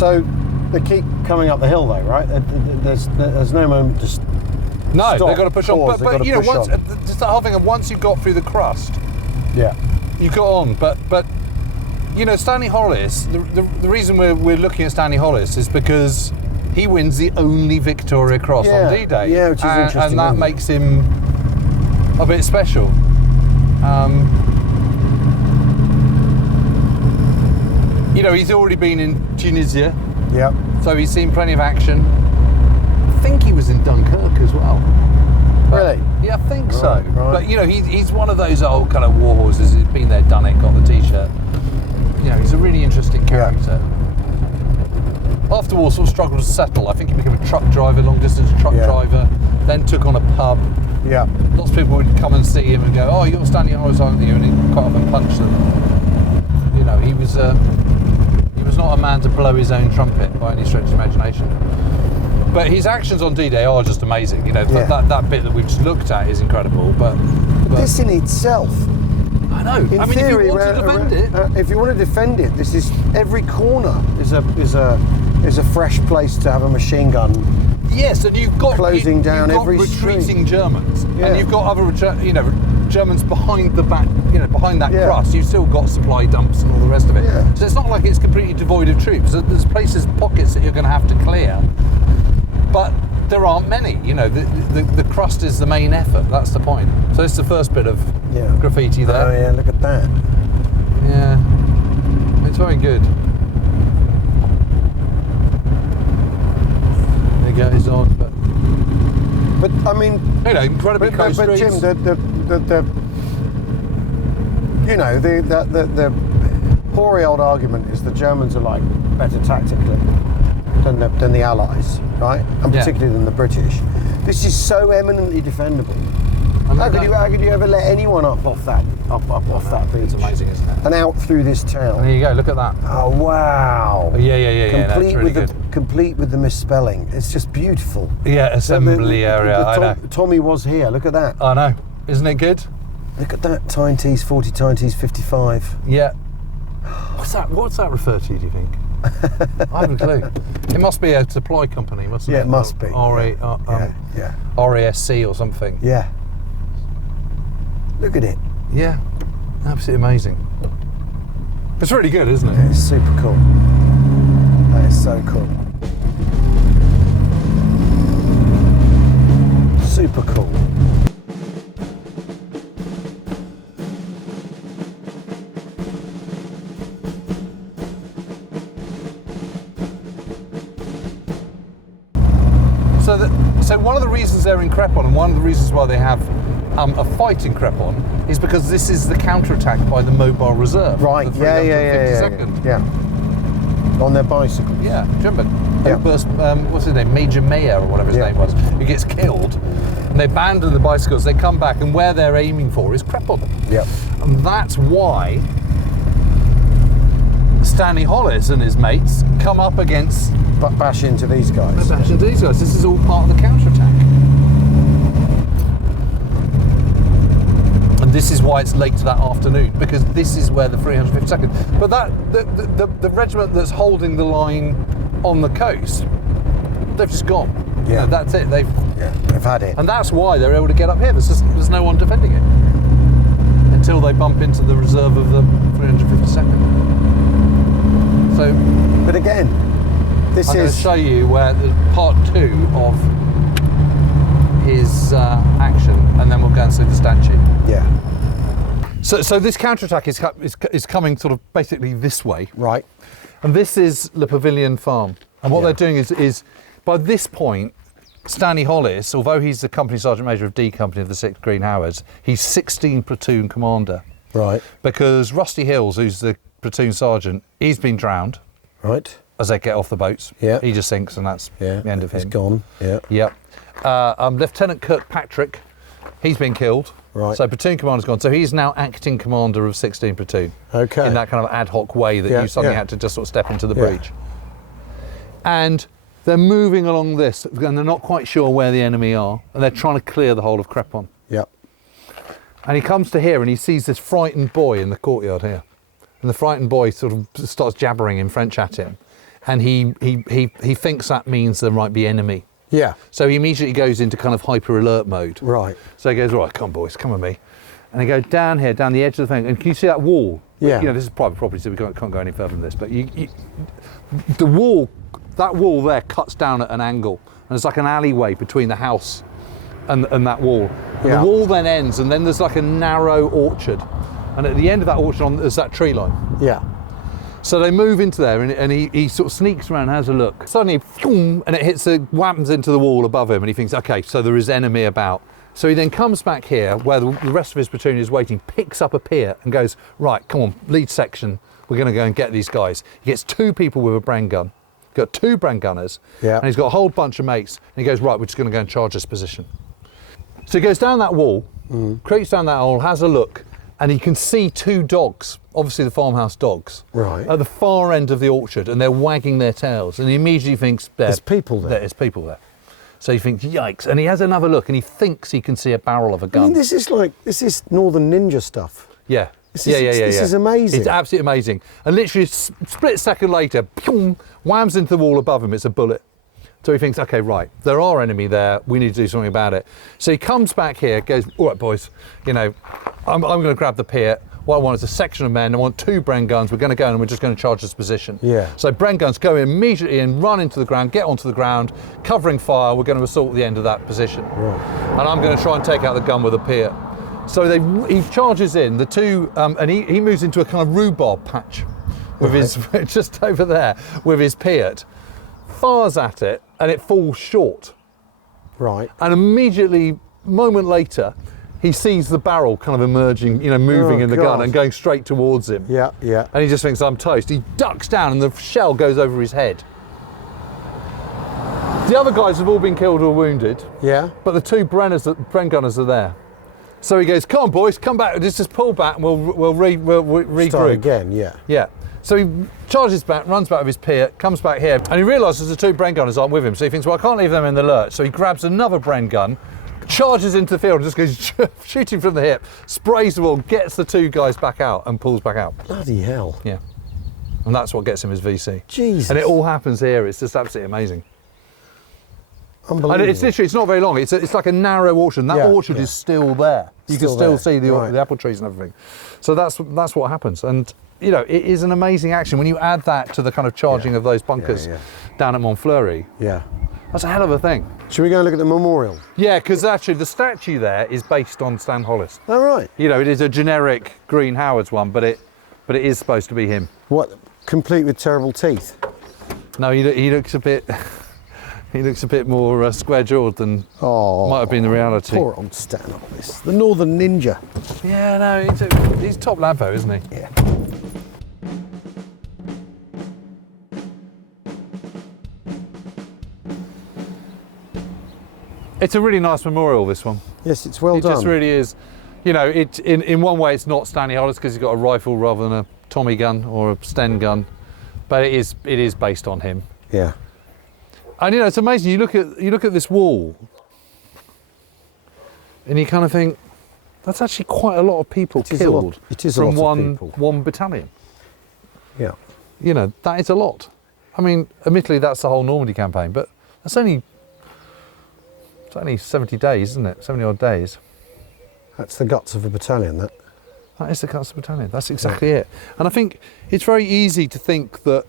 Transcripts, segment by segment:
So they keep coming up the hill, though, right? There's no moment to stop, no, they've got to push on. But you know, once just that whole thing of once you've got through the crust, yeah, you got on. But you know, Stanley Hollis. The reason we're looking at Stanley Hollis is because he wins the only Victoria Cross on D-Day. Yeah, which is interesting. And that makes him a bit special. You know, he's already been in Tunisia. Yeah. So he's seen plenty of action. I think he was in Dunkirk as well. Really? Yeah, I think so. Right. But you know, he's one of those old kind of war horses. He's been there, done it, got the T-shirt. You know, he's a really interesting character. Yeah. After war, sort of struggled to settle. I think he became a truck driver, long distance truck driver. Then took on a pub. Yeah. Lots of people would come and see him and go, "Oh, you're Stanley Hollis, aren't you?" And he'd quite often punch them. You know, he was not a man to blow his own trumpet by any stretch of imagination. But his actions on D-Day are just amazing. You know, that bit that we've just looked at is incredible. But this in itself, I know. I mean, theory, if you want to defend it, if you want to defend it, this is every corner is a fresh place to have a machine gun. Yes, and you've got closing down every retreating street. Germans, and you've got other Germans behind the back, behind that crust. You've still got supply dumps and all the rest of it. Yeah. So it's not like it's completely devoid of troops. There's places, pockets that you're going to have to clear, but there aren't many. You know, the crust is the main effort. That's the point. So it's the first bit of graffiti there. Oh yeah, look at that. Yeah, it's very good. There goes on, but I mean, you know, incredibly close but streets. Jim, the hoary old argument is the Germans are like better tactically than the Allies, right? And particularly than the British. This is so eminently defendable. How could you ever let anyone off that beach? It's amazing, isn't it? And out through this town. And there you go. Look at that. Oh wow! Yeah. That's really good. Complete with the misspelling. It's just beautiful. Yeah, assembly area. I know. Tommy was here. Look at that. I know. Isn't it good? Look at that. Tyneties 40, Tyneties 55. Yeah. What's that refer to? Do you think? I haven't a clue. It must be a supply company, mustn't it? Yeah, it must be. RASC or something. Yeah. Look at it. Yeah. Absolutely amazing. It's really good, isn't it? Yeah, it's super cool. That is so cool. Super cool. So one of the reasons they're in Crepon, and one of the reasons why they have a fight in Crepon, is because this is the counterattack by the Mobile Reserve. Right. Yeah. On their bicycles. Yeah. Do you remember? What's his name? Major Mayer or whatever his name was, who gets killed, and they abandon the bicycles. They come back, and where they're aiming for is Crepon. Yeah. And that's why Stanley Hollis and his mates come up against. Bash into these guys. Bash into these guys. This is all part of the counterattack. And this is why it's late that afternoon, because this is where the 352nd. But the regiment that's holding the line on the coast, they've just gone. Yeah. You know, that's it. They've had it. And that's why they're able to get up here. There's no one defending it until they bump into the reserve of the 352nd. So, but again, I'm going to show you where part 2 of his action, and then we'll go and see the statue. Yeah. So this counterattack is coming sort of basically this way. Right. And this is Le Pavilion Farm. And what they're doing is by this point, Stanley Hollis, although he's the company sergeant major of D Company of the 6th Green Howards, he's 16 platoon commander. Right. Because Rusty Hills, who's the platoon sergeant, he's been drowned. Right. As they get off the boats. Yeah. He just sinks, and that's the end of him. He's gone. Yeah. Yep. Lieutenant Kirkpatrick, he's been killed. Right. So platoon commander's gone. So he's now acting commander of 16 platoon. Okay. In that kind of ad hoc way that you suddenly had to just sort of step into the breach. And they're moving along this, and they're not quite sure where the enemy are, and they're trying to clear the whole of Crepon. Yep. And he comes to here, and he sees this frightened boy in the courtyard here. And the frightened boy sort of starts jabbering in French at him. and he thinks that means there might be enemy. Yeah. So he immediately goes into kind of hyper alert mode. Right. So he goes, right, come on boys, come with me. And they go down here, down the edge of the thing, and can you see that wall? Yeah. You know, this is private property, so we can't go any further than this, but the wall, that wall there cuts down at an angle, and there's like an alleyway between the house and that wall. And Yeah. the wall then ends, and then there's like a narrow orchard, and at the end of that orchard there's that tree line. Yeah. So they move into there, and he sort of sneaks around and has a look. Suddenly, phoom, and it whaps into the wall above him, and he thinks, okay, so there is enemy about. So he then comes back here, where the rest of his platoon is waiting, picks up a pier and goes, right, come on, lead section, we're going to go and get these guys. He gets 2 people with a Bren gun, got 2 Bren gunners, and he's got a whole bunch of mates, and he goes, right, we're just going to go and charge this position. So he goes down that wall, creeps down that hole, has a look, and he can see 2 dogs, obviously the farmhouse dogs, at the far end of the orchard, and they're wagging their tails, and he immediately thinks, there's people there. There's people there. So he thinks, yikes, and he has another look, and he thinks he can see a barrel of a gun. I mean, this is Northern Ninja stuff. Yeah. This is amazing. It's absolutely amazing. And literally a split second later, boom, whams into the wall above him, it's a bullet. So he thinks, okay, right, there are enemy there, we need to do something about it. So he comes back here, goes, all right, boys, you know, I'm going to grab the pier. What I want is a section of men, I want 2 Bren guns, we're going to go and we're just going to charge this position. Yeah. So Bren guns go immediately and run into the ground, get onto the ground, covering fire, we're going to assault the end of that position. Right. And I'm going to try and take out the gun with a pier. So he charges in, the 2, and he moves into a kind of rhubarb patch with his, just over there, with his Piat, fires at it, and it falls short. Right. And immediately, moment later, he sees the barrel kind of emerging, you know, moving in the gun and going straight towards him. Yeah, yeah. And he just thinks, I'm toast. He ducks down and the shell goes over his head. The other guys have all been killed or wounded. Yeah. But the 2 Bren gunners are there. So he goes, come on boys, come back, just pull back and we'll regroup. Start again, yeah. Yeah. So he charges back, runs back with his Piat, comes back here, and he realises the 2 Bren gunners aren't with him, so he thinks, well, I can't leave them in the lurch. So he grabs another Bren gun, charges into the field and just goes shooting from the hip, sprays the wall, gets the 2 guys back out and pulls back out. Bloody hell. Yeah. And that's what gets him his VC. Jesus. And it all happens here, it's just absolutely amazing. Unbelievable. And it's literally, it's not very long, it's like a narrow orchard, and that orchard is still there. You can still see the apple trees and everything. So that's what happens. And you know, it is an amazing action. When you add that to the kind of charging of those bunkers down at Montfleury, that's a hell of a thing. Should we go and look at the memorial? Yeah, because actually the statue there is based on Stan Hollis. Oh, right. You know, it is a generic Green Howards one, but it is supposed to be him. What, complete with terrible teeth? No, he looks a bit... He looks a bit more square-jawed than might have been the reality. Poor old Stan Hollis, the Northern Ninja. Yeah, no, he's top lad though, isn't he? Yeah. It's a really nice memorial, this one. Yes, it's well done. It just really is. You know, in one way it's not Stanley Hollis because he's got a rifle rather than a Tommy gun or a Sten gun, but it is based on him. Yeah. And you know, it's amazing. You look at this wall, and you kind of think, that's actually quite a lot of people killed from one battalion. Yeah. You know, that is a lot. I mean, admittedly, that's the whole Normandy campaign, but it's only 70 days, isn't it? 70 odd days. That's the guts of a battalion, that. That is the guts of a battalion. That's exactly it. And I think it's very easy to think that,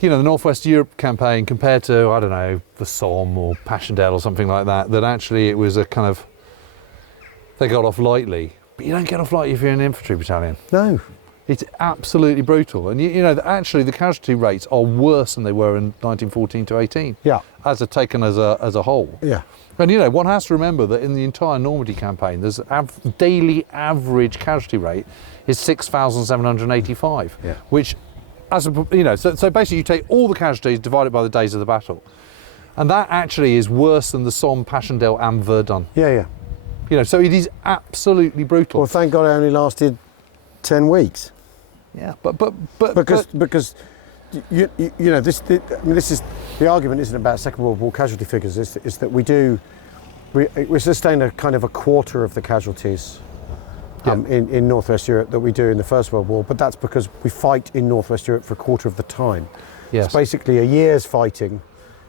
you know, the Northwest Europe campaign compared to, I don't know, the Somme or Passchendaele or something like that, that actually it was a kind of, they got off lightly. But you don't get off lightly if you're in an infantry battalion. No. It's absolutely brutal. And you know, actually the casualty rates are worse than they were in 1914 to 18. Yeah. As taken as a whole. Yeah. And you know, one has to remember that in the entire Normandy campaign, there's daily average casualty rate is 6,785, which, you know, so basically you take all the casualties divided by the days of the battle, and that actually is worse than the Somme, Passchendaele and Verdun. Yeah, yeah. You know, so it is absolutely brutal. Well, thank God it only lasted 10 weeks. Yeah, because you know, this is the argument isn't about Second World War casualty figures. Is that we sustain a kind of a quarter of the casualties in Northwest Europe that we do in the First World War, but that's because we fight in Northwest Europe for a quarter of the time. Yes. It's basically a year's fighting.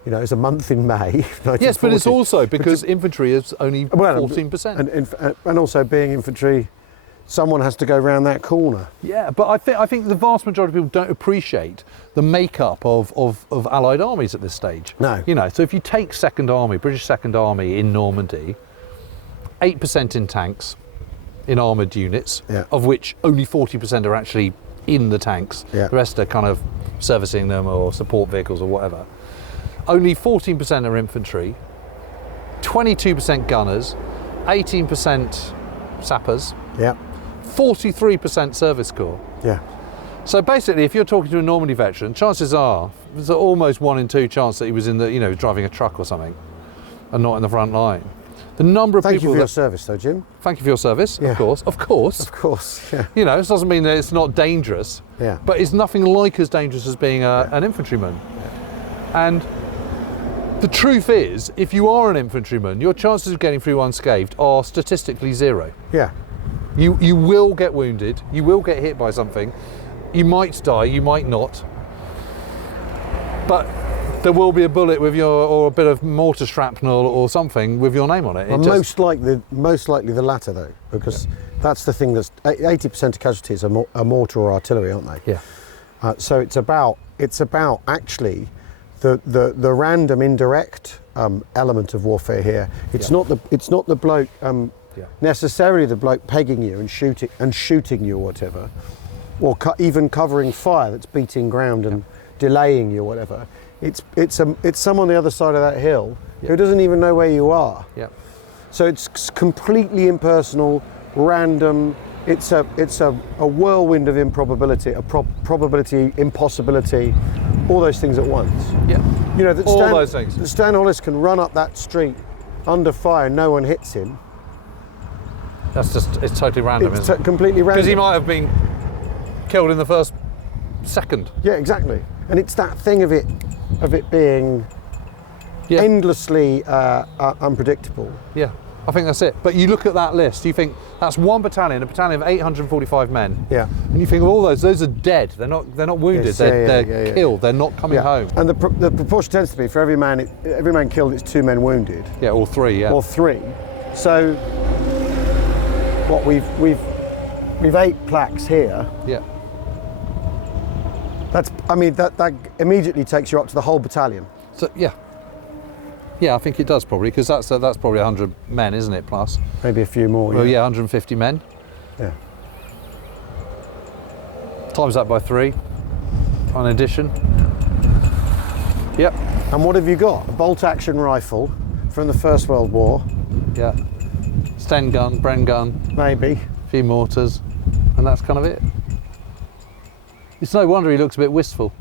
You know, it's a month in May. Yes, but it's also because infantry is only 14%. And also being infantry, someone has to go round that corner. Yeah, but I think the vast majority of people don't appreciate the makeup of Allied armies at this stage. No. You know, so if you take Second Army, British Second Army in Normandy, 8% in tanks, in armoured units, of which only 40% are actually in the tanks. Yeah. The rest are kind of servicing them or support vehicles or whatever. Only 14% are infantry, 22% gunners, 18% sappers, 43% service corps. Yeah. So basically, if you're talking to a Normandy veteran, chances are there's almost 1 in 2 chance that he was in the, you know, driving a truck or something, and not in the front line. The number of Thank people. you for your service, though, Jim. Thank you for your service. Yeah. Of course. Of course. Yeah. You know, this doesn't mean that it's not dangerous. Yeah. But it's nothing like as dangerous as being an infantryman. And the truth is, if you are an infantryman, your chances of getting through unscathed are statistically 0. Yeah. You will get wounded. You will get hit by something. You might die. You might not. But there will be a bullet with or a bit of mortar shrapnel or something with your name on it. Well, most likely the latter, though, because that's the thing. That's 80% of casualties are mortar or artillery, aren't they? Yeah. So it's about actually the random indirect element of warfare here. It's not the bloke necessarily the bloke pegging you and shooting you or whatever, or even covering fire that's beating ground and delaying you or whatever. It's someone on the other side of that hill who doesn't even know where you are. Yeah. So it's completely impersonal, random. It's a whirlwind of improbability, probability, impossibility, all those things at once. Yeah. You know that all those things. That Stan Hollis can run up that street under fire, and no one hits him. It's totally random, isn't it? Completely random. Because he might have been killed in the first second. Yeah, exactly. And it's that thing of it being endlessly unpredictable. Yeah, I think that's it. But you look at that list, you think that's one battalion, a battalion of 845 men. Yeah. And you think of all those are dead. They're not wounded. Yes, they're killed. They're not coming home. And the proportion tends to be for every man killed, it's 2 men wounded. Yeah, or 3. Yeah. Or 3. So what we've 8 plaques here. Yeah. That immediately takes you up to the whole battalion. So yeah, I think it does probably, because that's probably 100 men, isn't it? Plus maybe a few more. Well, 150 men. Yeah. Times that by 3 on addition. Yep. And what have you got? A bolt-action rifle from the First World War. Yeah. Sten gun, Bren gun. Maybe. A few mortars, and that's kind of it. It's no wonder he looks a bit wistful.